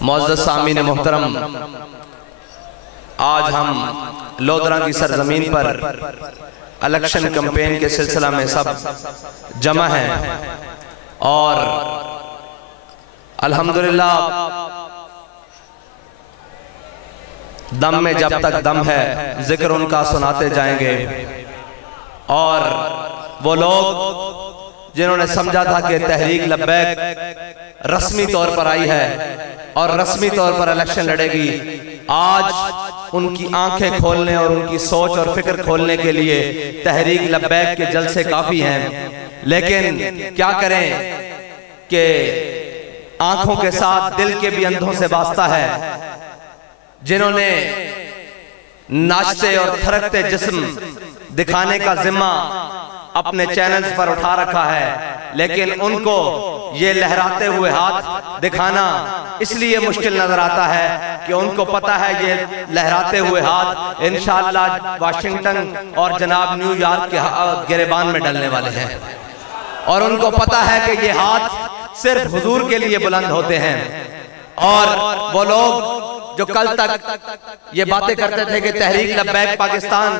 मुअज़्ज़ज़ सामीन मोहतरम, आज हम लोधरा की सरजमीन पर इलेक्शन कैंपेन के सिलसिला में सब जमा हैं और अल्हम्दुलिल्लाह दम में जब तक दम है जिक्र उनका सुनाते जाएंगे। और वो लोग जिन्होंने समझा था कि तहरीक लब्बैक रस्मी तौर पर आई है और रस्मी तौर पर इलेक्शन लड़ेगी, आज उनकी आंखें खोलने और उनकी सोच और फिक्र खोलने के लिए तहरीक लब्बैक के जलसे काफी हैं। लेकिन क्या करें कि आंखों के साथ दिल के भी अंधों से वास्ता है, जिन्होंने नाचते और थरकते जिस्म दिखाने का जिम्मा अपने चैनल्स पर उठा रखा है, लेकिन उनको ये लहराते हुए हाथ दिखाना इसलिए मुश्किल नजर आता है कि उनको पता है ये लहराते हुए हाथ इंशाअल्लाह वाशिंगटन और जनाब न्यूयॉर्क के गिरेबान में डलने वाले हैं। और उनको पता है कि ये हाथ सिर्फ हुजूर के लिए बुलंद होते हैं। और वो लोग जो कल तक ये बातें करते थे कि तहरीक लब्बैक पाकिस्तान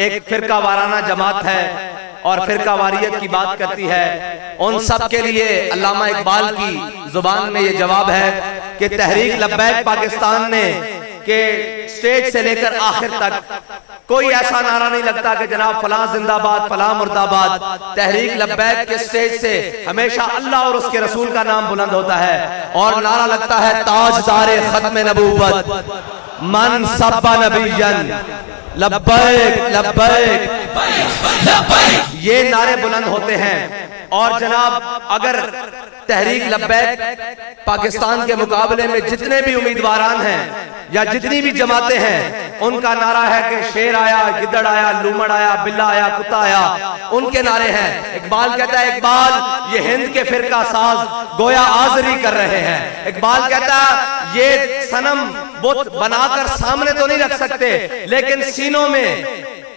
एक फिरका वाराना जमात है और फिरका वारियत की बात करती है, उन सब के लिए अल्लामा इकबाल की जुबान में ये जवाब है कि तहरीक लब्बैक पाकिस्तान ने के स्टेज से लेकर आखिर तक कोई ऐसा नारा नहीं लगता कि जनाब फलां जिंदाबाद फलां मुर्दाबाद। तहरीक लब्बैक के स्टेज से हमेशा अल्लाह और उसके रसूल का नाम बुलंद होता है और नारा लगता है ताजदारे खत्म नबूवत मन सब्बा नबियन लब्बैक लब्बैक, ये नारे बुलंद होते हैं। और जनाब अगर तहरीक लब्बैक पाकिस्तान के मुकाबले में जितने भी उम्मीदवारान हैं या जितनी भी जमातें हैं, उनका नारा है कि शेर आया, गिद्दड़ आया, लूमड़ आया, बिल्ला आया, कुत्ता आया, उनके नारे हैं। इकबाल कहता है इकबाल ये हिंद के फिरका साज गोया आजरी कर रहे हैं। इकबाल कहता है ये सनम बुत बनाकर सामने तो नहीं रख सकते, लेकिन सीनों में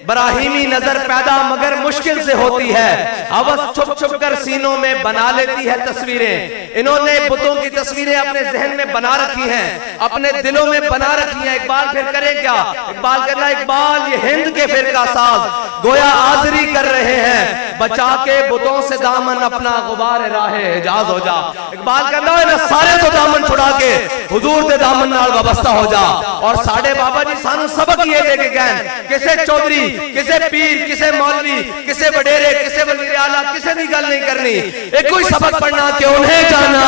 बराहीमी नजर पैदा मगर मुश्किल से होती है, हवस छुप छुप कर सीनों में बना लेती है तस्वीरें। इन्होंने बुतों की तस्वीरें अपने जहन में बना रखी हैं, अपने दिलों में बना रखी हैं। इकबाल फिर करे क्या? इकबाल कहना इकबाल ये हिंद के फिरका साज गोया आजरी कर रहे हैं, बचा के बुतों से दामन अपना गुबार राहे हिजाज हो जा। इकबाल कहना है सारे तो दामन छुड़ा के हुजूर दे दामन नाल वाबस्ता हो जा। और साडे बाबा जी सानू सबक ये दे के गए, किसे चौधरी, किसे पीर, किसे मौलवी, किसे वडेरे, किसे वजीर आला, किसे दी गल नहीं करनी, एक कोई सबक पढ़ना कि उन्हें जाना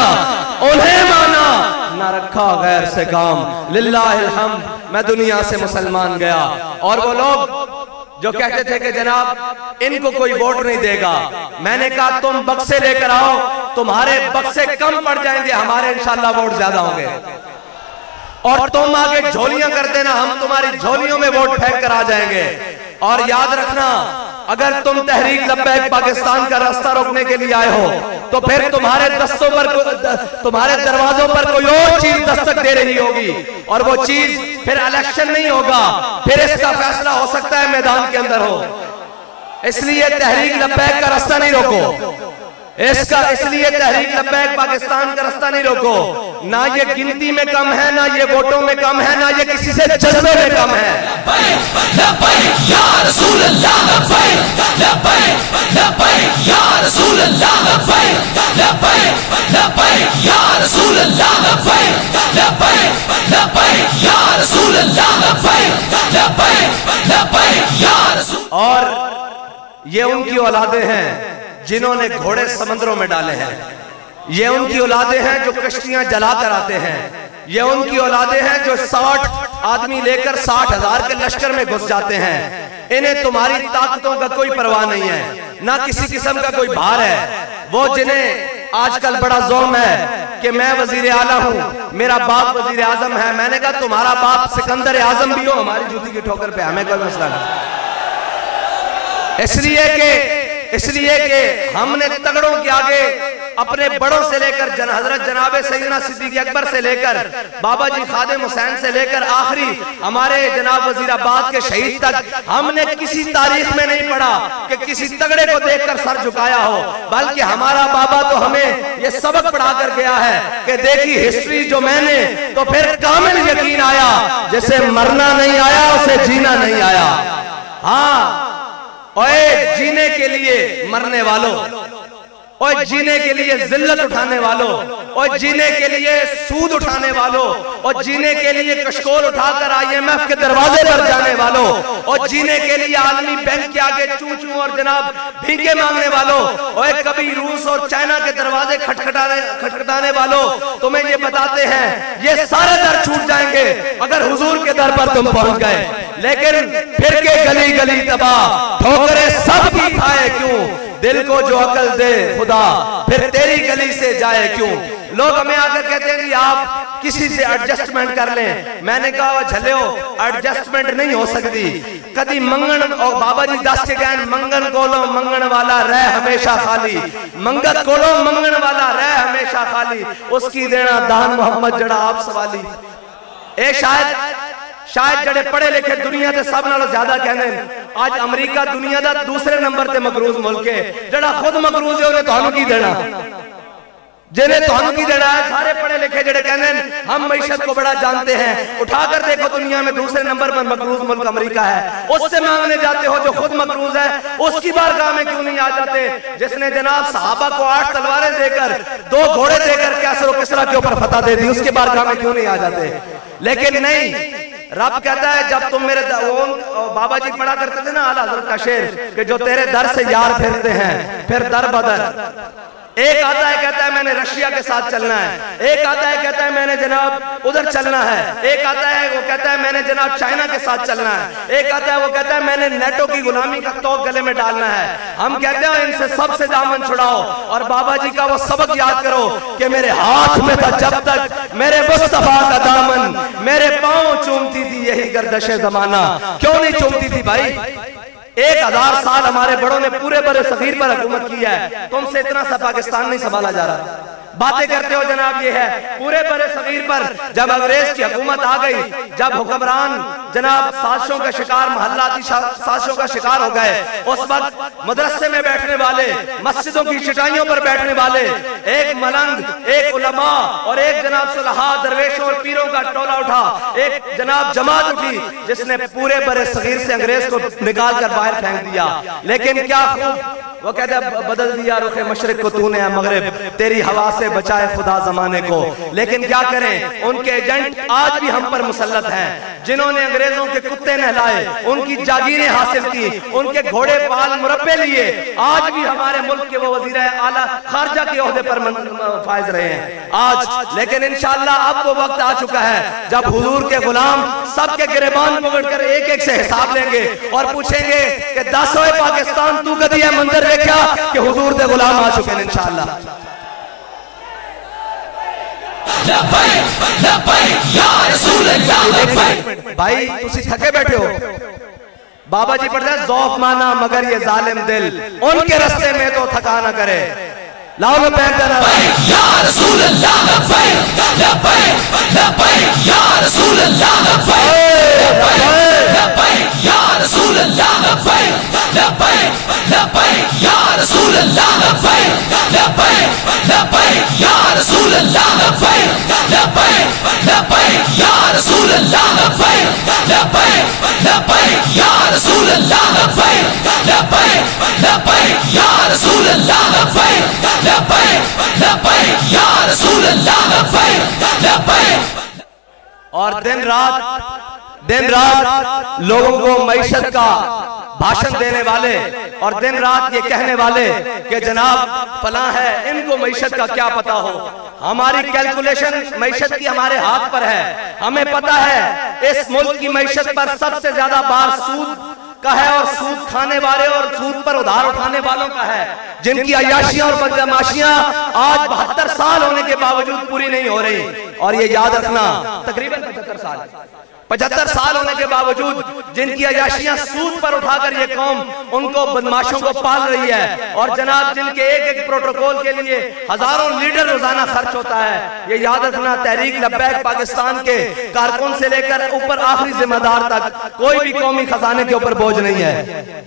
उन्हें माना, ना रखा गैर से काम लिल्लाहिल हम्द, मैं दुनिया से मुसलमान गया। और वो लोग जो कहते थे कि जनाब इनको कोई वोट नहीं देगा, मैंने कहा तुम बक्से लेकर आओ, तुम्हारे बक्से कम पड़ जाएंगे, हमारे इंशाल्लाह वोट ज्यादा होंगे। और तुम आगे झोलियां कर देना, हम तुम्हारी झोलियों में वोट फेंक कर आ जाएंगे। और याद रखना अगर तुम तहरीक लब्बैक पाकिस्तान का रास्ता रोकने के लिए आए हो तो फिर तुम्हारे दस्तों पर तुम्हारे दरवाजों पर कोई और चीज दस्तक दे रही होगी, और वो चीज फिर इलेक्शन नहीं होगा, फिर इसका फैसला हो सकता है मैदान के अंदर हो। इसलिए तहरीक लब्बैक का रास्ता नहीं रोको, इसका इसलिए तहरीक लब्बैक पाकिस्तान का रास्ता नहीं रोको। ना ये गिनती में कम है, ना ये वोटों में कम है, ना ये किसी से जज्बे में कम है। और ये उनकी औलादे हैं जिन्होंने घोड़े समुद्रों में डाले हैं, ये उनकी औलादे हैं जो कश्तियां जलाकर आते हैं, ये उनकी औलादे हैं जो 60 आदमी लेकर 60,000 के लश्कर में घुस जाते हैं। इन्हें तुम्हारी ताकतों का कोई परवाह नहीं है, ना किसी किस्म का कोई भार है। वो जिन्हें आजकल बड़ा ज़ुल्म है कि मैं वजीर आला हूँ, मेरा बाप वजीर आजम है, मैंने कहा तुम्हारा बाप सिकंदर आजम भी हो, हमारी जूती की ठोकर पे हमें कोई मसला नहीं। इसलिए कि हमने तगड़ों के आगे अपने बड़ों से लेकर हजरत जनाब सैयदना सिद्दीक अकबर से लेकर बाबा जी खादिम हुसैन से लेकर आखिरी हमारे जनाब वजीराबाद के शहीद तक हमने किसी तारीख में नहीं पढ़ा कि किसी तगड़े को देखकर सर झुकाया हो, बल्कि हमारा बाबा तो हमें ये सबक पढ़ा कर गया है कि देखी हिस्ट्री जो मैंने तो फिर कामिल यकीन आया, जिसे मरना नहीं आया उसे जीना नहीं आया। हाँ, ओए जीने के लिए मरने वालों, और जीने के लिए जिल्लत उठाने वालों, और जीने के लिए सूद उठाने वालों, और जीने के लिए कशकोल उठाकर IMF के दरवाजे पर जाने वालों, और जीने के लिए आलमी बैंक के आगे चू चू और जनाब भीखे मांगने वालों, और कभी रूस और चाइना के दरवाजे खटखटाने वालों, तुम्हें ये बताते हैं ये सारे दर छूट जाएंगे अगर हुजूर के दर पर तुम पहुंच गए। लेकिन फिर के गली गली तबाह, ठोकरें सब की खाए क्यों, दिल को जो अकल दे खुदा फिर तेरी गली से जाए क्यों। लोग हमें आकर कहते हैं कि आप किसी से एडजस्टमेंट कर लें। मैंने कहा झले हो, एडजस्टमेंट नहीं हो सकती कभी। मंगन और बाबा जी दस के गए मंगन कोलो मंगन वाला रह हमेशा खाली, मंगत कोलो मंगन वाला रह हमेशा खाली, उसकी देना दान मोहम्मद जड़ा आप सवाली। ए शायद जड़े पढ़े लिखे दुनिया के सब नालों ज्यादा कहने आज अमरीका दुनिया का दूसरे नंबर ते मकरूज मुल्क है, जड़ा खुद मकरूज है उन्हें तुहानू की देना, जिन्हें तुहानू की देना है। सारे पढ़े लिखे जड़े कहने हम मईशत को बड़ा जानते हैं, उठाकर देखो दुनिया में दूसरे नंबर पर मकरूज मुल्क अमरीका है, उससे मांगने जाते हो जो खुद मकरूज है, उसकी बारगाह में क्यों नहीं आ जाते, जिसने जनाब सहाबा को 8 तलवारें देकर 2 घोड़े देकर कैसर और किसरा के ऊपर फतह दे दी, उसकी बारगाह में क्यों नहीं आ जाते। लेकिन नहीं, रब कहता है जब तुम मेरे बाबा जी पढ़ा करते थे ना आला हज़रत का शेर कि जो तेरे दर से यार फिरते हैं फिर दर बदर। एक आता है कहता है मैंने रशिया के साथ चलना है, एक आता है कहता है मैंने जनाब उधर चलना है, एक आता है वो कहता है मैंने जनाब चाइना के साथ चलना है, एक आता है वो कहता है मैंने नेटो की गुलामी का तोक गले में डालना है। हम कहते हैं इनसे सबसे दामन छुड़ाओ और बाबा जी का वो सबक याद करो कि मेरे हाथ में था जब तक मेरे मुस्तफा का दामन, मेरे पांव चूमती थी यही गर्दशे जमाना। क्यों नहीं चूमती थी भाई? 1000 साल हमारे बड़ों ने पूरे बड़े सगीर पर हुकूमत की है, तुमसे इतना सा पाकिस्तान नहीं संभाला जा रहा। बातें करते हो जनाब ये है पूरे बड़े सगीर पर जब अंग्रेज की हुकूमत आ गई, जब हुक्मरान जनाब साजिशों का शिकार, महल्लाती साजिशों का शिकार हो गए, उस वक्त मदरसे में बैठने वाले, मस्जिदों की चटाइयों पर बैठने वाले एक मलंग, एक उलमा और एक जनाब सुलहा दरवेशों और पीरों का टोला उठा, एक जनाब जमात उठी जिसने पूरे बड़े सगीर से अंग्रेज को निकाल कर बाहर फेंक दिया। लेकिन क्या खूब वो कहता है बदल दिया रुखे मशरिक को तूने मगरिब, तेरी हवा से बचाए खुदा जमाने को। लेकिन क्या करें, उनके एजेंट आज भी हम पर मुसल्लत हैं, जिन्होंने अंग्रेजों के कुत्ते नहलाए, उनकी जागीरें हासिल की, उनके घोड़े पाल मुरब्बे लिए, आज भी हमारे मुल्क के वो वजीर आला खारजा के ओहदे पर फायज रहे हैं आज। लेकिन इंशाअल्लाह अब वो वक्त आ चुका है जब हुजूर के गुलाम सबके गिरबान पकड़कर एक एक से हिसाब लेंगे और पूछेंगे कि 10 पाकिस्तान तू कदी है मंदिर देखा कि हुजूर दे गुलाम आ चुके हैं इंशाअल्लाह। भाई तुसी थके बैठे हो, बाबा जी पढ़ते हैं ज़ौफ माना मगर ये जालिम दिल उनके रास्ते में तो थका ना करे। लाओ में पैर देना या रसूल अल्लाह लब्बैक लब्बैक लब्बैक या रसूल अल्लाह लब्बैक लब्बैक या रसूल अल्लाह लब्बैक लब्बैक लब्बैक या रसूल अल्लाह लब्बैक लब्बैक लब्बैक या रसूल अल्लाह लब्बैक लब्बैक लब्बैक या रसूल अल्लाह लब्बैक लब्बैक लब्बैक या रसूल अल्लाह लब्बैक लब्बैक लब्बैक या रसूल अल्लाह लब्बैक लब्बैक लब्बैक या रसूल अल्लाह लब्बैक लब्बैक। और दिन रात लोगों को मईशत का भाषण देने वाले और दिन रात ये कहने वाले कि जनाब फलां है, इनको मईशत का क्या पता हो। हमारी कैलकुलेशन मईशत की हमारे हाथ पर है, हमें पता है इस मुल्क की मईशत पर सबसे ज्यादा बार सूद का है और सूद खाने वाले और सूद पर उधार उठाने वालों का है, जिनकी अय्याशियां और बदमाशियां आज 72 साल होने के बावजूद पूरी नहीं हो रही। और ये याद रखना तकरीबन 75 साल 75 साल होने के बावजूद जिनकी अयाशियां सूद पर उठाकर ये कौम उनको बदमाशों को पाल रही है, और जनाब जिनके एक एक प्रोटोकॉल के लिए हजारों लीटर रोजाना खर्च होता है। ये याद रखना, तहरीक लब्बैक पाकिस्तान के कारकुन से लेकर ऊपर आखिरी जिम्मेदार तक कोई भी कौमी खजाने के ऊपर बोझ नहीं है,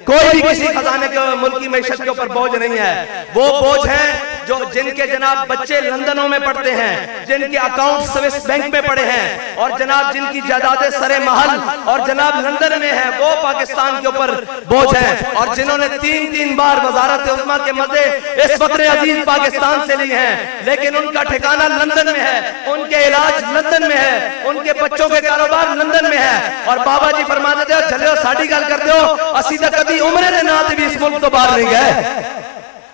कोई भी किसी खजाने के मुल्की मैशत के ऊपर बोझ नहीं है। वो बोझ है जो जिनके जनाब बच्चे लंदनों में पढ़ते हैं, जिनके अकाउंट स्विस बैंक में पड़े हैं, और जनाब जिनकी जायदादें सरे महल और जनाब लंदन में है, वो पाकिस्तान के ऊपर बोझ है। और जिन्होंने 3-3 बार वजारत उस्मा के मजे इस वक्र अजीज पाकिस्तान से लिए हैं, लेकिन उनका ठिकाना लंदन में है, उनके इलाज लंदन में है, उनके बच्चों के कारोबार लंदन में है। और बाबा जी फरमाते थे, चलो साड़ी गल करते हो, असी तो कभी उम्रे के ना भी इस मुल्क तो बाहर नहीं गए,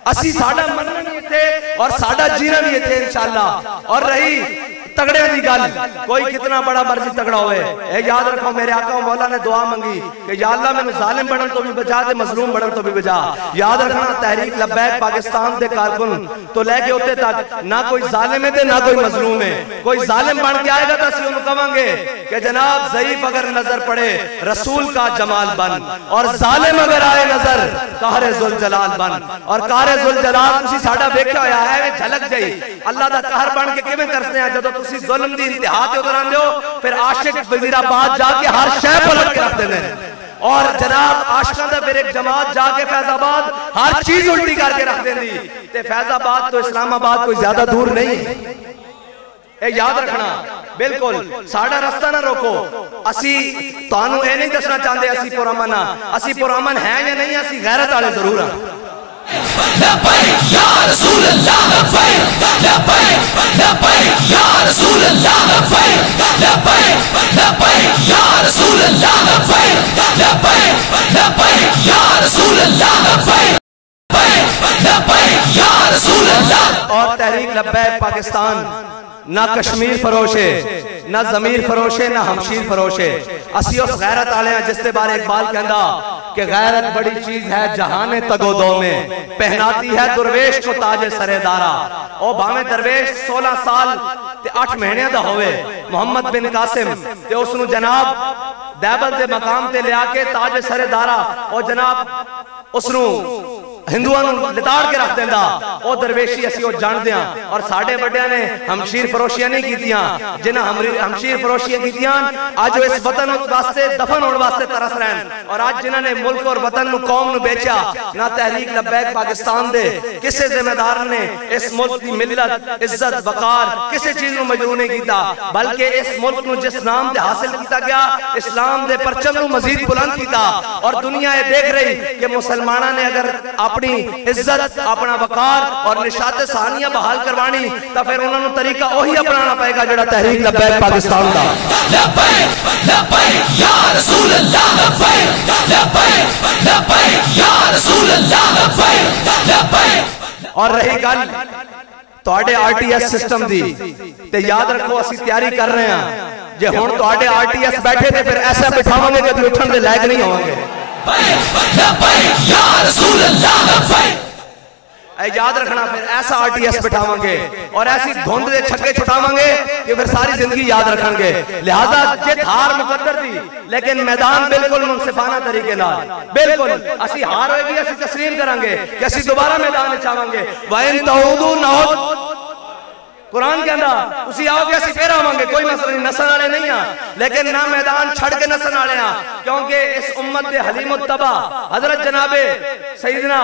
असी साडा मरना भी थे और साडा जीना भी थे इंशाअल्लाह। और रही तगड़े की गल, कोई कितना बड़ा मर्जी तगड़ा होए, याद रखो मेरे आका मौला ने दुआ मंगी कि या अल्लाह मैंने जालिम बनन तो भी बचा दे, मजलूम बनन तो भी बचा। याद रखना, तहरीक लब्बैक पाकिस्तान के कारकुन तो लेके होते तक ना कोई जालिम है ना कोई मजलूम है। कोई जालिम बन के आएगा तो असि उन्हें कहांगे कि जनाब ज़ईफ अगर नजर पड़े रसूल का जमाल बन, और जालिम अगर आए नजर कहरे जुल जलाल बन। और कहरे जुल जलाल तुसी साडा वेख्या होया है, झलक जाई अल्लाह दा कहर बन के किवें करते हैं जदों तुसी जुल्म दी इंतहा ते उतर आंदे हो, फिर आशिक वजीराबाद जाके हर शय पलट के रख देंदे ने। और जनाब आशिकां दा फिर एक जमात जाके फैजाबाद हर चीज उल्टी करके रख देंदी। ते फैजाबाद तो इस्लामाबाद कोई ज्यादा दूर नहीं, ए याद रखना। बिल्कुल साडा रास्ता ना रोको, असी तुहानू ए नहीं दसना चाहते असी पुरअमन हां, असी पुरअमन है या नहीं, असी गैरत वाले जरूर हां। और तहरीक लब्बैक पाकिस्तान ना कश्मीर फरोश है, ना जमीर फरोश है, ना हमशीर फरोश है। असी उस गैरत आले हैं जिसके बारे इकबाल कहता कि गैरत बड़ी चीज है जहाने तगोदो में, पहनाती है दरवेश को ताजे सरेदारा। और भावे दरवेश 16 साल ते 8 महीने दा होवे, मोहम्मद बिन कासिम ते उसनु जनाब दैबल दे मकाम ते ले आके ताजे सरेदारा और जनाब उसनु हिंदुआं नूं लिताड़ के रख देंदा। ओ दरवेशी असी ओ जानदे हां। और साडे वड्डियां ने हमशीर फरोशियां नहीं कीतियां, जिन्हां हमशीर फरोशियां कीतियां अज इस वतन वास्ते दफन होने वास्ते तरस रहन। और अज जिन्हां ने मुल्क और वतन नूं कौम नूं बेचा, ना तहरीक लब्बैक पाकिस्तान दे किसी जिम्मेदार ने इस मुल्क की मिल्लत इज्जत वकार किसी चीज नूं मजबूर नहीं कीता, बल्कि इस मुल्क नूं जिस नाम ते हासिल कीता गया इस्लाम दे परचम नूं मजीद बुलंद कीता। और दुनिया ये देख रही कि मुसलमाना ने अगर अपनी इज्जत अपना वकार और निशाते सानिया बहाल करवानी तो फिर उन्होंने तरीका वही अपनाना पड़ेगा जो तहरीक लब्बैक पाकिस्तान का। और रही गल तुहाडे आरटीएस सिस्टम दी, ते याद रखो असी तैयारी कर रहे हैं, जे हुण तुहाडे आरटीएस बैठे थे फिर ऐसा बिठावांगे कि उठण दे लायक नहीं होवांगे। याद रखना, फिर ऐसा आरटीएस बिठावांगे और ऐसी धुंध दे छक्के छुटावांगे कि फिर सारी जिंदगी याद रखेंगे। लिहाजा जित हार मुकद्दर थी, लेकिन मैदान बिल्कुल मुनसिफाना तरीके नाल बिल्कुल असी हार होएगी असी तस्लीम करांगे कि असी दोबारा मैदान में चावांगे। वइन तऊदू नौद कुरान कहता तुसी आओगे असी फिर आवांगे, कोई मसला नहीं, नसन वाले नहीं आ, लेकिन ना मैदान छड़ के नसन वाले आ, क्योंकि इस उम्मत दे हलीम उत्तबा हजरत जनाबे सैयदना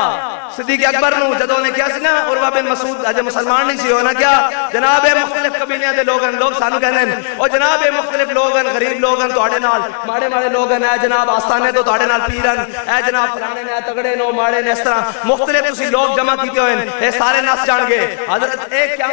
सिद्दीक अकबर नु जदों ने क्या सी ना उर्वा बिन मसूद अजे मुसलमान नहीं सी होना, क्या जनाबे मुख्तलिफ कबीलियां दे लोगन लोग सानू कहंदे ने ओ जनाबे मुख्तलिफ लोगन गरीब लोगन तुहाडे नाल माड़े माड़े लोगन है जनाब आस्थाने तो तुहाडे नाल पीरन ए जनाब फलाने ने तगड़े नो माड़े ने, इस तरह मुख्तलिफ तुसी लोग जमा कीते होए ने, ए सारे नस जाणगे। हजरत एक क्या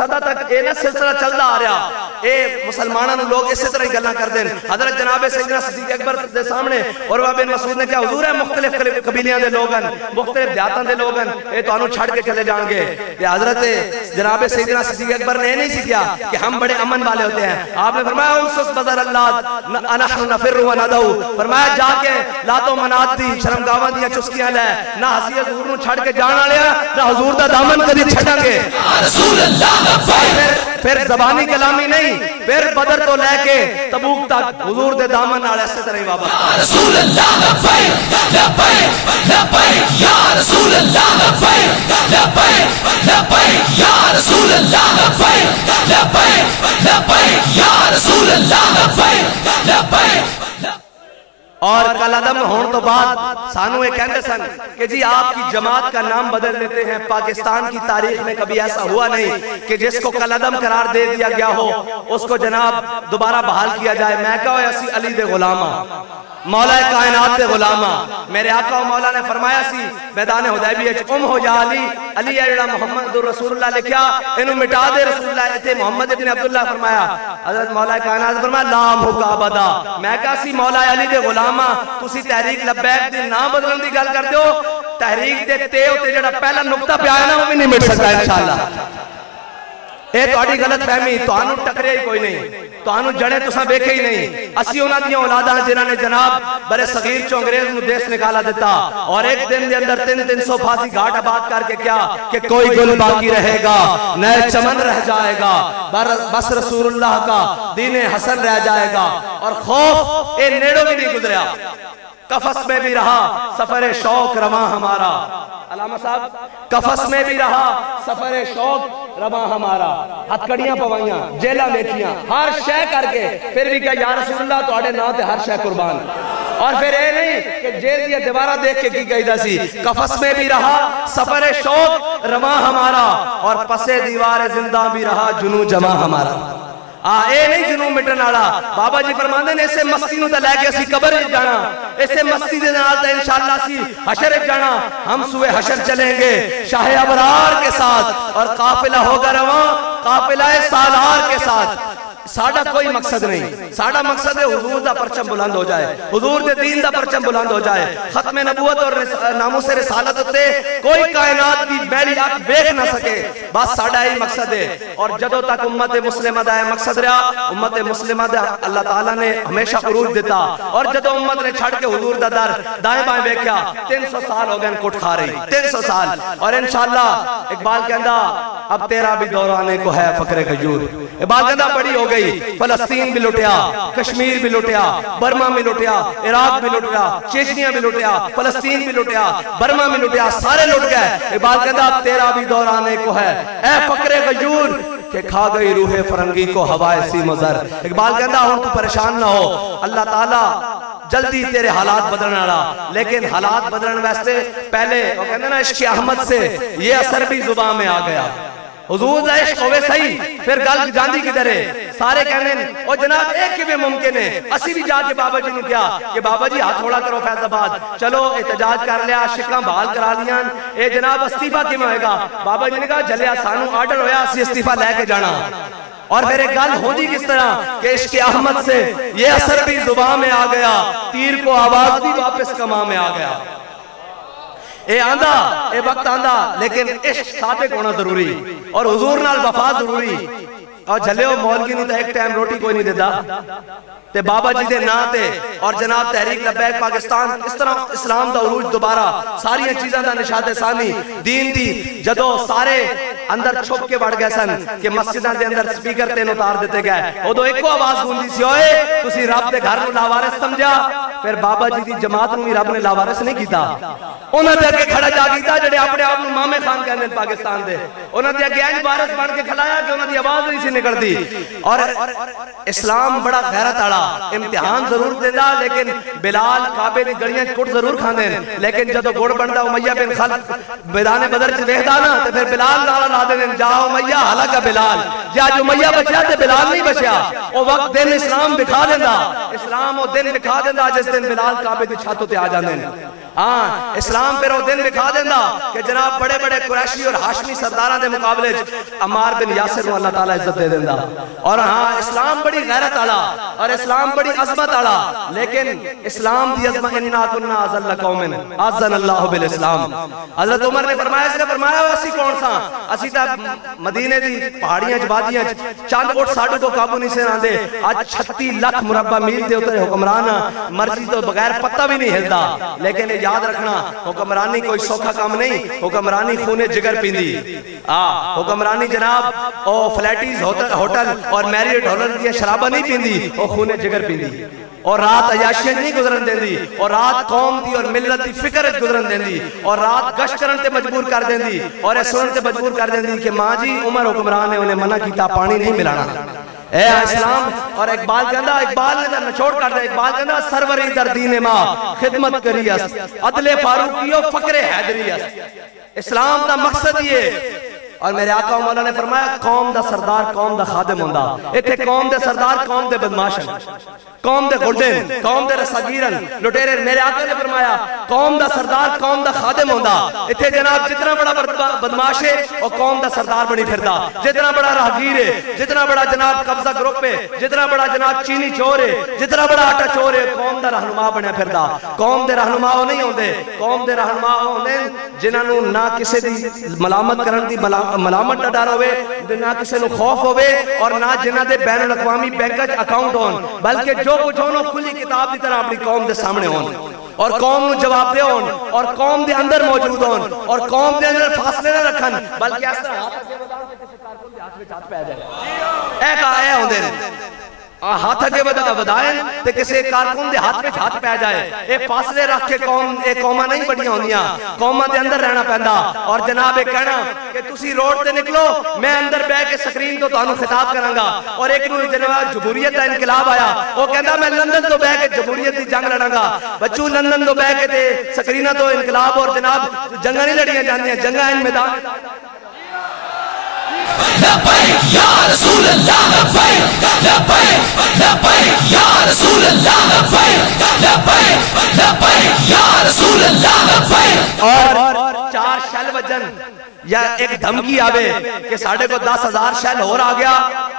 सदा तक ये ना सिलसिला चलता आ रहा, ए मुसलमानों ने लोग इसी तरह गल्लां करते हैं। हजरत जनाबे सैयदना सिद्दीक अकबर के सामने उर्वा बिन मसूद ने क्या हुजूर है मुख्तलिफ कबीलियां दे लोगन मुख्तलिफ जातां दे लोगन ए तुहानू छड़ के चले जाएंगे। ते हजरत जनाबे सैयदना सिद्दीक अकबर ने नहीं सीखा कि हम बड़े अमन वाले होते हैं। आपने फरमाया उनसुस बदर अल्लाह अनहनु नफिरु व नदऊ, फरमाया जाके लातो मनात दी शर्मगावां दी चुस्कियां ले, ना हसी हुजूर नु छड़ के जाण वाले ना हुजूर दा दामन कदी छड़ांगे। रसूल अल्लाह फिर ज़बानी कलामी नहीं, फिर बदर तो लेके तबूक तक हुजूर दे दामन नाल इस तरह ही वाबस्ता। या रसूल अल्लाह लब्बैक लब्बैक लब्बैक या रसूल अल्लाह लब्बैक लब्बैक लब्बैक या रसूल अल्लाह लब्बैक लब्बैक लब्बैक या रसूल अल्लाह लब्बैक लब्बैक। और कलअदम होने तो बाद सानू ये कहते सन कि जी आपकी जमात का नाम बदल देते हैं। पाकिस्तान की तारीख में कभी ऐसा हुआ नहीं कि जिसको कलअदम करार दे दिया गया हो उसको जनाब दोबारा बहाल किया जाए। मैं कहो असी अली दे गुलामा, मौला कायनात दे गुलामा। मेरे आका और मौला ने फरमाया सी मैदान हुदैबिया च उम हो जा अली, अली है जेड़ा मुहम्मद रसूलुल्लाह लिखा इन्हू मिटा दे रसूलुल्लाह। इत्थे मोहम्मद इब्न अब्दुल्लाह फरमाया, हजरत मौला कायनात ने फरमाया लाम हुकाबदा। मैं कहा सी मौला अली दे गुलामा तुसी तहरीक लब्बैक दे नाम बदलने की गल करदे हो, तहरीक दे ते उत्ते जेड़ा पहला नुक्ता पिया है ना वो भी नहीं मिट सकता इंशाअल्लाह। ये तुहाडी गलत फहमी, तुहानू टकरे ही कोई नहीं, तुहानू जड़े तुसा वेखे ही नहीं। असी उन्हां दी औलादां जिन्हां ने जनाब बड़े सगीर चों अंग्रेज नू देश निकाला दिता और एक दिन दे अंदर 300 फांसी घाट आबाद करके क्या कि कोई गुल बाकी रहेगा, नए चमन रह जाएगा, बस रसूलुल्लाह का दीन हसन रह जाएगा। और खौफ ए नेड़ों भी नहीं गुजरा, कफस में भी रहा सफर शौक रवा हमारा। अलामा साहब कफस में भी रहा सफर शौक रवा हमारा। हथकड़ियां पवाइयां, जेला बेचियां, हर शय करके फिर भी क्या या रसूलुल्लाह तुहाडे नाम ते हर शय कुर्बान। और फिर ये नहीं कि जेल दी दीवारा देख के की कहीदा सी, कफस में भी रहा सफर शौक रवा हमारा और पसे दीवार जिंदा भी रहा जुनू जमा हमारा। ए नहीं जुनू मिटन वाला। बाबा जी फरमांदे ने इसे मस्ती नूं ते लेके असी कब्र विच जाना, इसे मस्ती दे नाल ते इंशाअल्लाह असी हशर विच जाना। हम सुबह हशर चलेंगे शाह अबरार के साथ और काफिला होगा रवां काफिला सालार के साथ। साडा कोई मकसद नहीं, साडा मकसद है हुजूर दा परचम बुलंद हो जाए, हुजूर दे दीन दा परचम बुलंद हो जाए। खत्म नबूवत और नामूस रिसालत उत्ते कोई कायनात दी मैली अख वेख ना सके, बस साडा ही मकसद है। और जदों तक उम्मत मुस्लिमा दा मकसद रहा, उम्मत मुस्लिमा दा अल्लाह ताला ने हमेशा उरूज दिता। और जदों उम्मत ने छड़ के हुजूर दा दर दाएं बाएं वेख्या 300 साल हो गए कुट खा रही, 300 साल। और इंशाअल्लाह इकबाल कहंदा अब तेरा भी दौर आने को है फकरे खजूर। इकबाल कहंदा बड़ी हो गई, फलस्तीन भी लुटिया, कश्मीर भी लुटिया, बर्मा भी लुटिया, इराक भी लुटिया, चेचनिया भी लुटिया, फलस्तीन भी लुटिया, बर्मा भी लुटिया, सारे लुट गए। इकबाल कहता तेरा भी दौर आने को है ए फकरे गजूर के खा गई रूहे फरंगी को हवाए सी मजर। इकबाल कहता हुण तू परेशान ना हो, अल्लाह ताला जल्दी तेरे हालात बदलने वाला। लेकिन हालात बदलने वास्ते पहले वो कहते ना इश्क़ अहमद से ये असर भी जुबान में आ गया। हुजूर दा इश्क होवे सही फिर गल जांदी किधर है। सारे कहने ओ जनाब एक किवें मुमकिन है। असी भी जाके बाबा जी ने कहा कि बाबा जी हाथ थोड़ा करो फैजाबाद, चलो एहतजाज कर लिया, शिकां बहाल करा लियां, ए जनाब इस्तीफा किवें होएगा। बाबा जी ने कहा जलिया सानू आर्डर होया असी इस्तीफा लेके जाना। और फिर एक गल होगी किस तरह कि इश्क़ अहमद से ये असर भी जुबान में आ गया, तीर को आवाज भी वापस कमा में आ गया। ए आंदा ए वक्त आंदा लेकिन इश्क सादिक होना जरूरी और हुजूर नाल वफा जरूरी। और झलियो मौलवी नूं तां एक टाइम रोटी कोई नहीं देता ते बाबा जी दे नां ते और जनाब तहरीक लब्बैक पाकिस्तान इस तरह इस्लाम दा उरूज दोबारा सारियां चीज़ां दा निशाते सानी दीन दी जदों सारे अंदर छुप के बढ़ गए सन कि मस्जिदां दे अंदर स्पीकर तेन उतार दिते गए, उदों एको आवाज गूंजी सी ओए तुसीं रब दे घर नूं लावारिस समझा। फिर बाबा जी दी जमात नूं भी रब ने लावारिस नहीं कीता, उन्हां दे अगे खड़ा जा कीता जेड़े अपने आप नूं मामे खान कहंदे ने पाकिस्तान दे, उन्हां दे अगे इंज वारिस बन के खलाया कि उन्हां दी आवाज नहीं सी निकलदी। और इस्लाम बड़ा गैरत वाला इम्तिहान जरूर देता, लेकिन बिलाल काबे दी गलियां कुट जरूर खांदे ने, लेकिन जदों गुड़ बनदा उमैया बिन खल्फ मैदान बदर च वेखदा ना ते फिर बिलाल नारा ला देंदे जाओ उमैया हलाका बिलाल। जे अज उमैया बचया ते बिलाल नहीं बचया। ओ वक्त दिन इस्लाम दिखा देंदा, इस्लाम ओ दिन दिखा देंदा जिस दिन बिलाल काबे दी छत ते आ जांदे ने। हाँ इस्लाम फिर वो दिन दिखा देंदा कि जनाब बड़े बड़े कुरैशी और हाशमी सरदारां दे मुकाबले अम्मार बिन यासिर को अल्लाह ताला इज्जत दे देंदा। और हाँ इस्लाम बड़ी गैरत वाला और इस्लाम बड़ी अजमत वाला, लेकिन इस्लाम दी अजमत इन्ना कुन्ना अज़ल्ल कौमिन अज़्ज़न अल्लाहु बिल इस्लाम। हजरत उमर ने फरमाया असी कौन सा, असी तां मदीने दी पहाड़ियां च वादियां च चंद उठ साडे को काबू नहीं से आंदे। आज 36 लाख मुरब्बा मील जमीन के उत्ते हुक्मरान मर्जी तो बगैर पत्ता भी नहीं हिलता। लेकिन याद रखना हुक्मरानी कोई सौखा काम नहीं, हुक्मरानी खूने जिगर पींदी। हुक्मरानी जनाब ओ फ्लैटीज होटल और मैरियट होटल की शराबा नहीं पींदी, वो खूने जिगर पींदी। और रात अयाशियां नहीं गुजरन देंदी, और रात कौम की और मिलत की फिक्र गुजरन देंदी, और रात गश्त करन ते मजबूर कर देंदी, और ऐ सुनन ते मजबूर कर देंदी कि मां जी उमर हुक्मरान ने उन्हें मना किया पानी नहीं मिलाना ए इस्लाम। और इकबाल कहंदा, इकबाल ने नचोड़ कर दिया, इकबाल कहंदा सरवरी दर दीन मां खिदमत करियस अदले फारूकियो फकरे हैदरियस। इस्लाम का मकसद ये। और मेरे आका मौला ने फरमाया कौम दा सरदार कौम दा खादिम होंदा। इत्थे कौम दे सरदार कौम दे बदमाशन, कौम दे गुंडन, कौम दे रसागीरन लुटेरे। मेरे आका ने फरमाया कौम दा सरदार कौम दा खादिम होंदा। इत्थे जनाब जितना बड़ा बदमाश है और कौम दा सरदार बनी फिरदा, जितना बड़ा राहगीर है, जितना बड़ा जनाब कब्जा ग्रुप है, जितना बड़ा जनाब चीनी चोर है, जितना बड़ा आटा चोर है, कौम दा रहनुमा बनया फिरदा। कौम दे रहनुमा वो नहीं होंदे, कौम दे रहनुमा वो होंदे जिन्हां ना किसी दी मलामत करन दी मलामत ना डर होवे, ना किसी को खौफ होवे, और ना जिन्हां दे बैनुल अक़वामी बैंक अकाउंट होन, बल्कि जो कुछ हो खुली किताब की तरह अपनी कौम के सामने होन, और कौम को जवाब दे होन, और कौम के अंदर मौजूद होन, और कौम के अंदर फासले ना रखन, बल्कि इस तरह हाथ अगे वधाए ते किसी कारकुन के हाथ में हाथ पै जाए। ये फासले रख के कौमां नहीं बड़ियां होंदियां, कौमां के अंदर रहना पैंदा। और जनाब ये कहना कि तुसी रोड ते निकलो, मैं अंदर बह के स्क्रीन तो तुहानू खिताब करांगा। और एक जनाब जमहूरियत का इनकलाब आया, वो कहता मैं लंदन तो बह के जमहूरियत की जंग लड़ांगा। बच्चू लंदन तो बह के ते स्क्रीना तो इनकलाब और जनाब जंगा नहीं लड़ियां जांदियां, जंगा इन मैदान। या रसूल अल्लाह लब्बैक लब्बैक या रसूल अल्लाह लब्बैक लब्बैक या रसूल अल्लाह लब्बैक। और 4 शैल वजन या एक धमकी आवे कि साढ़े को 10,000 शैल और आ गया,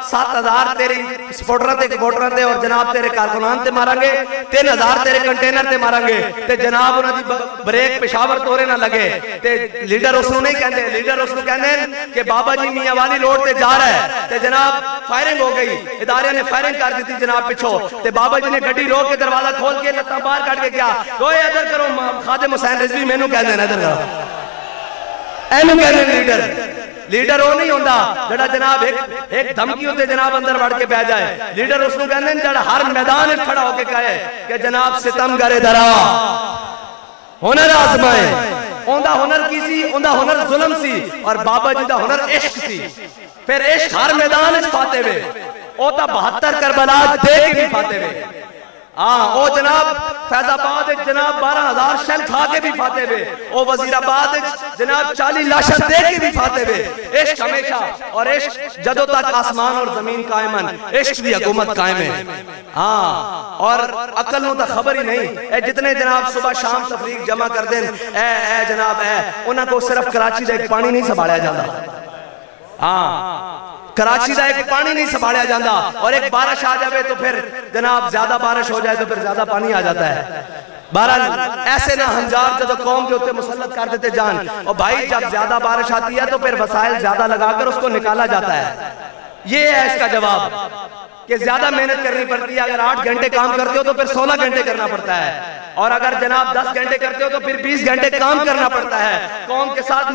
7,000 तेरी सपोर्टर ते वोटर ते और जनाब तेरे कारकुनान ते मारांगे, 3,000 तेरे कंटेनर ते मारांगे, ते जनाब उन्हां दी ब्रेक पेशावर तोरे ना लगे। ते लीडर उसनू नहीं कहते, लीडर उसनू कहते कि बाबा जी मियां वाली रोड ते जा रहा है, ते जनाब फायरिंग हो गई, इदारे ने फायरिंग कर दी थी जनाब पिछो, ते बाबा जी ने गड्डी रोक के दरवाजा खोल के लत्ता बाहर कट के क्या कोई इधर करो, खादिम हुसैन रिजवी मैनू कहते हैं इधर करो। एनू कहते लीडर, लीडर वो नहीं होंदा जड़ा जनाब एक धमकी होते जनाब अंदर वड़ के बह जाए। लीडर उसको कहते हैं जड़ा हर मैदान में खड़ा होके कहे कि जनाब सितम करे दरा हुनर आजमाए। उनका हुनर की सी, उनका हुनर जुल्म सी, और बाबा जी का हुनर इश्क सी। फिर इश्क हर मैदान में फाते हुए, वो तो 72 करबला दे के भी फाते हुए। हाँ वो जनाब फैजाबाद जनाब 12,000 शैल खा के भी फाते हुए, वो वजीराबाद जनाब 40 लाशा दे के भी फाते हुए। इश्क हमेशा, और इश्क जदों तक आसमान और जमीन कायमन, इश्क की हुकूमत कायम है। हाँ और अकल नूं तां खबर ही नहीं। ए जितने जनाब सुबह शाम तफरीक जमा कर दें, ए जनाब उन्हां को सिर्फ कराची का एक पानी नहीं संभालिया जाता। हाँ कराची का एक पानी नहीं संभालिया जाता, और एक बारिश आ जाए तो फिर जनाब ज्यादा बारिश हो जाए तो फिर ज्यादा पानी आ जाता है। बहरहाल ऐसे ना हंजार जब कौम के उत्ते मुसल्लत कर देते जान, और भाई जब ज्यादा बारिश आती है तो फिर वसाइल ज्यादा लगाकर उसको निकाला जाता है। ये है इसका जवाब कि ज्यादा मेहनत करनी पड़ती है। अगर 8 घंटे काम करते हो तो फिर 16 घंटे करना पड़ता है, और अगर जनाब 10 घंटे करते हो तो फिर 20 घंटे काम करना पड़ता है। कौम के साथ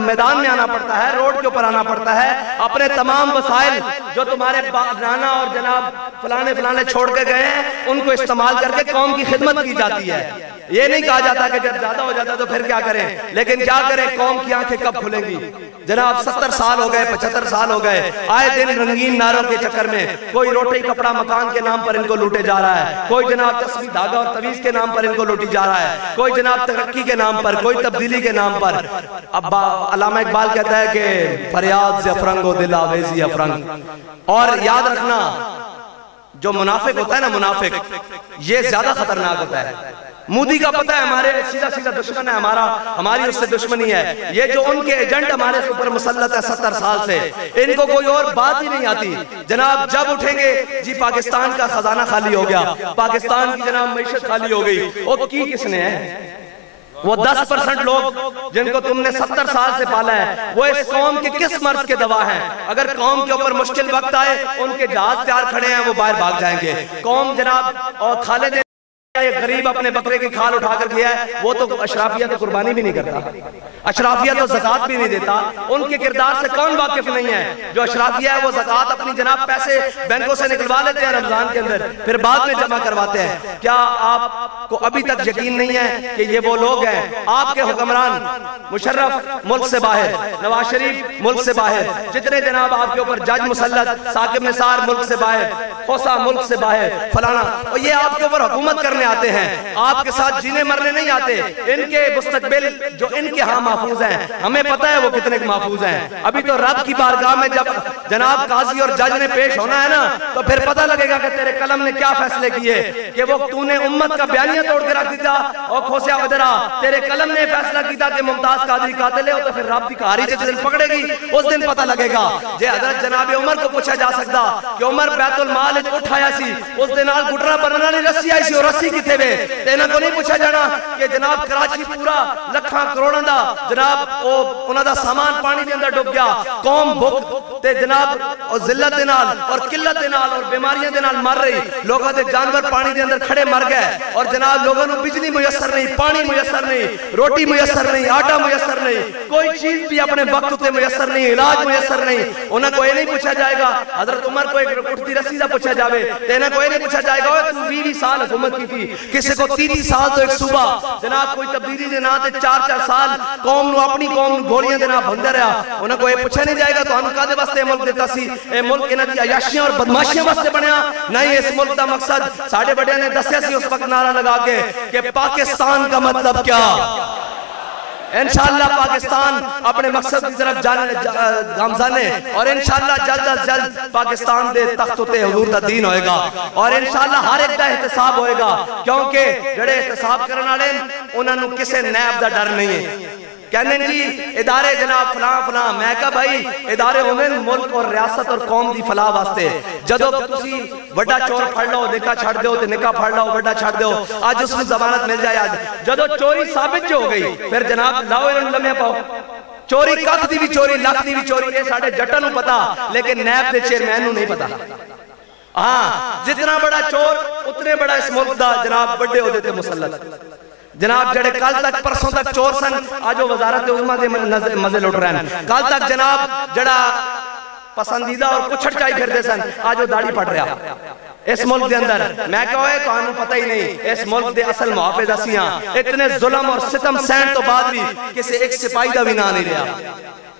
मैदान में आना पड़ता है, रोड के ऊपर आना पड़ता है। अपने तमाम वसाइल जो तुम्हारे नाना और जनाब फलाने फलाने छोड़ के गए हैं, उनको इस्तेमाल करके कौम की खिदमत की जाती है। ये नहीं कहा जाता कि जब ज्यादा हो जाता तो फिर क्या करें, लेकिन क्या करें, कौम की आंखें कब खुलेंगी। जनाब 70 साल हो गए, 75 साल हो गए, आए दिन रंगीन नारों के चक्कर में कोई रोटी कपड़ा मकान के नाम पर इनको लूटे जा रहा है, कोई जनाब तस्वीर धागा और तवीज के नाम पर इनको लूटी जा रहा है, कोई जनाब तरक्की के नाम पर, कोई तब्दीली के नाम पर। अब अल्लामा इकबाल कहता है कि फरियाद से अफरंगो दिल आवेजी अफरंग। और याद रखना जो मुनाफिक होता है ना, मुनाफिक ये ज्यादा खतरनाक होता है। मोदी का पता है हमारे सीधा सीधा दुश्मन है, हमारी उससे दुश्मनी है। ये जो उनके एजेंट हमारे ऊपर मुसल्लत है 70 साल से, इनको कोई और बात ही नहीं आती। जनाब जब उठेंगे जी पाकिस्तान का खजाना खाली हो गया, पाकिस्तान की जनाब मईशत खाली हो गई, वो की किसने है? वो 10% लोग जिनको तुमने 70 साल से पाला है, वो इस कौम के किस मर्ज के दवा हैं? अगर कौम के ऊपर मुश्किल वक्त आए, उनके जहाज तैयार खड़े हैं, वो बाहर भाग जाएंगे। कौम जनाब और खालिद गरीब अपने बकरे की खाल उठाकर गया है, वो तो अशराफिया तो कुर्बानी भी नहीं करता, अशराफिया तो ज़कात भी नहीं देता। उनके किरदार से कौन वाकिफ नहीं है? जो अशराफिया है वो ज़कात अपनी जनाब पैसे बैंकों से निकलवा लेते हैं रमजान के अंदर, फिर बाद में जमा करवाते हैं। क्या आपको अभी तक यकीन नहीं है कि ये वो लोग हैं? आपके हुक्मरान मुशर्रफ मुल्क से बाहर, नवाज शरीफ मुल्क से बाहर, जितने जनाब आपके ऊपर जज मुसल्लत, साकिब निसार मुल्क से बाहर, खोसा मुल्क से बाहर, फलाना, और ये आपके ऊपर हुकूमत करने आते हैं, आपके साथ जीने मरने नहीं आते। इनके मुस्तकबिल जो इनके यहाँ महफूज हैं, हमें पता है वो कितने महफूज हैं। अभी तो रब की बारगाह में जब जनाब काजी और जज ने पेश होना है ना, तो फिर पता लगेगा कि तेरे कलम ने क्या फैसले किए, कि वो तूने उम्मत का बयानिया तोड़ के रख दिया और खोसिया उधरा, तेरे कलम ने फैसला किया कि मुमताज कादरी कातिल है, तो फिर रब की कहानी जिस दिन पकड़ेगी उस दिन पता लगेगा। जे हजरत जनाब उमर को पूछा जा सकता कि उमर बैतुल माल उठाया सी, उस दिन गुटरा बनना नहीं, रस्सी आई सी और रस्सी किथे वे, तेना को नहीं पूछा जाना कि जनाब कराची पूरा लखां करोड़ों दा जनाब ओ उन्हां दा सामान पानी दे अंदर डूब गया, कौम भुख ते जनाब और जिल्लत दे नाल और किल्लत दे नाल और बीमारियां दे नाल मर रही, लोगों दे जानवर पानी दे अंदर खड़े मर गए, और जनाब लोगों को बिजली मुयस्सर नहीं, पानी मुयस्सर नहीं, रोटी मुयस्सर नहीं, आटा मुयस्सर नहीं, कोई चीज भी अपने वक्त पे मुयस्सर नहीं, इलाज मुयस्सर नहीं। उन्हें कोई नहीं पूछा जाएगा, हजरत उमर को एक उठती रस्सी दा पूछा जावे, तेना कोई नहीं पूछा जाएगा तू 20 साल हुकूमत की थी, किसी को 30 साल तो एक सूबा जनाब कोई तब्दीली दे ना ते 4-4 साल कौम नु अपनी कौम नु गोलियां दे ना बंदे रहा। उन्हें कोई पूछा नहीं जाएगा तो हम कादे वास्ते मुल्क देता सी, ए मुल्क इन्हां दी अयाशियां और बदमाशियां वास्ते बनया नहीं। इस मुल्क दा मकसद साडे बड़ियां ने दस्या सी उस वक्त नारा लगा के कि पाकिस्तान का मतलब क्या। इंशाअल्लाह पाकिस्तान अपने मकसद की तरफ गामज़न है, और इंशाअल्लाह जल्द अज जल्द पाकिस्तान दे तख्त उते हुजूर दा दीन होएगा, और इंशाअल्लाह हर एक दा एहतसाब होएगा, क्योंकि जड़े एहतसाब करने वाले उन्हां नूं किसे नैब दा डर नहीं है। कहने जी इदारे जनाब फलां फलां, मैं कहा भाई इदारे होंगे मुल्क और रियासत और कौम की फलाह वास्ते। जदों तुसी बड़ा चोर फड़ लो, निकाह छड़ दो, ते निकाह फड़ लो, बड़ा छड़ दो, आज उसमें जमानत मिल जाए। आज जदों चोरी साबित जो हो गई, फिर जनाब लाओ इन्होंने लम्हे पाओ। चोरी कख दी भी चोरी, लख दी भी चोरी, ये साढ़े जट्टां नूं पता, लेकिन नैब दे चेयरमैन नूं नहीं पता। हाँ, जितना बड़ा चोर उतने बड़ा इस मुल्क दा जनाब बड़े होदे ते मुसल्लत। जनाब जड़े कल तक परसों तक चोर सन, आज वो वजारत उम्मा दे मजे लुट रहे हैं। कल तक जनाब जड़ा पसंदीदा और कुछड़ चाई फिरदे सन, आज वो दाढ़ी पड़ रहा इस मुल्क के अंदर। मैं कहे तो पता ही नहीं, इस मुल्क के असल मुहाफिज असी हां। इतने जुल्म और सितम सहन तो बाद भी किसी एक सिपाही का भी ना नहीं रहा,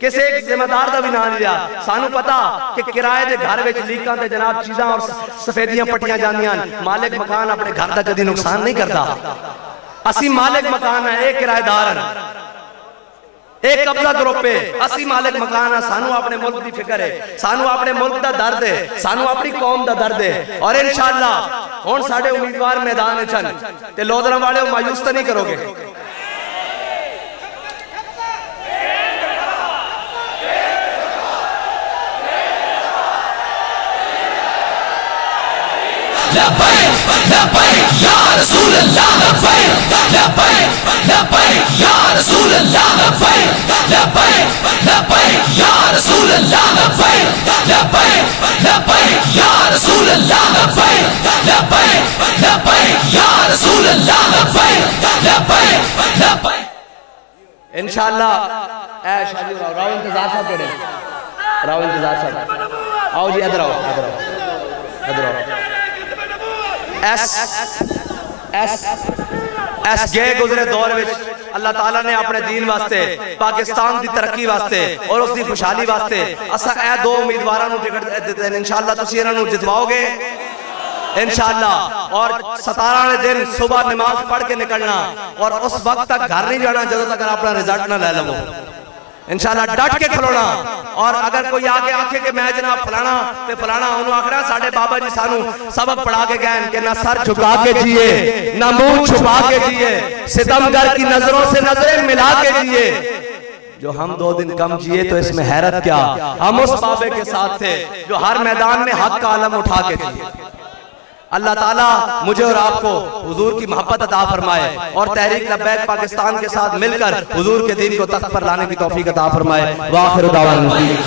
किसी एक जिम्मेदार का भी ना नहीं रहा। सानू पता कि किराए के घर में लीकां ते जनाब चीज़ां और सफेदियां पट्टियां जांदियां, मालिक मकान अपने घर का कभी नुकसान नहीं करता। असी मालिक मकान है, एक किराएदार है, एक कब्जा ग्रुप है, असी मालिक मकान है। सानू अपने मुल्क की फिक्र है, सानू अपने मुल्क का दर्द है, सानू अपनी कौम का दर्द है। और इंशाअल्लाह हुण साडे उम्मीदवार मैदान में छन ते लोधरा वाले मायूस तो नहीं करोगे। लब्बैक लब्बैक या रसूल अल्लाह, लब्बैक लब्बैक लब्बैक या रसूल अल्लाह, लब्बैक लब्बैक लब्बैक या रसूल अल्लाह, लब्बैक लब्बैक लब्बैक या रसूल अल्लाह, लब्बैक लब्बैक लब्बैक या रसूल अल्लाह, लब्बैक लब्बैक लब्बैक। इंशाअल्लाह ऐ शादी राव इंतजार साहब केड़े राव इंतजार साहब आओ जी, इधर आओ, इधर आओ, इधर आओ। एस गए गुजरे दौर में अल्लाह ताला ने अपने दीन वास्ते, पाकिस्तान की तरक्की वास्ते और उसकी खुशहाली वास्ते असा ए दो उम्मीदवारों को टिकट देते हैं। इंशाअल्लाह तुसी इन्हां नूं जितवाओगे इंशाअल्लाह। और 17वें दिन सुबह नमाज पढ़ के निकलना और उस वक्त तक घर नहीं जाना जब तक अपना रिजल्ट ना ले लो। इंशाअल्लाह डट के खलोना। और अगर कोई आके आखे कि मैं जनाब फलाना ते फलाना, उन्होंने आखना साडे बाबा जी सानू सबक पढ़ा के गए कि ना सर झुका के जिए, ना मुंह छुपा के जिए, सितमगर की नजरों से नजरें मिला के जिए। जो हम 2 दिन कम जिए तो इसमें हैरत क्या, हम उस बाबे के साथ थे जो हर मैदान में हक का आलम उठा के जिए। अल्लाह ताला मुझे और आपको हुजूर की मोहब्बत अता फरमाए और तहरीक लब्बैक पाकिस्तान के साथ मिलकर हुजूर के दीन को तख्त पर लाने की तौफीक अता फरमाए। वाखिर दावाना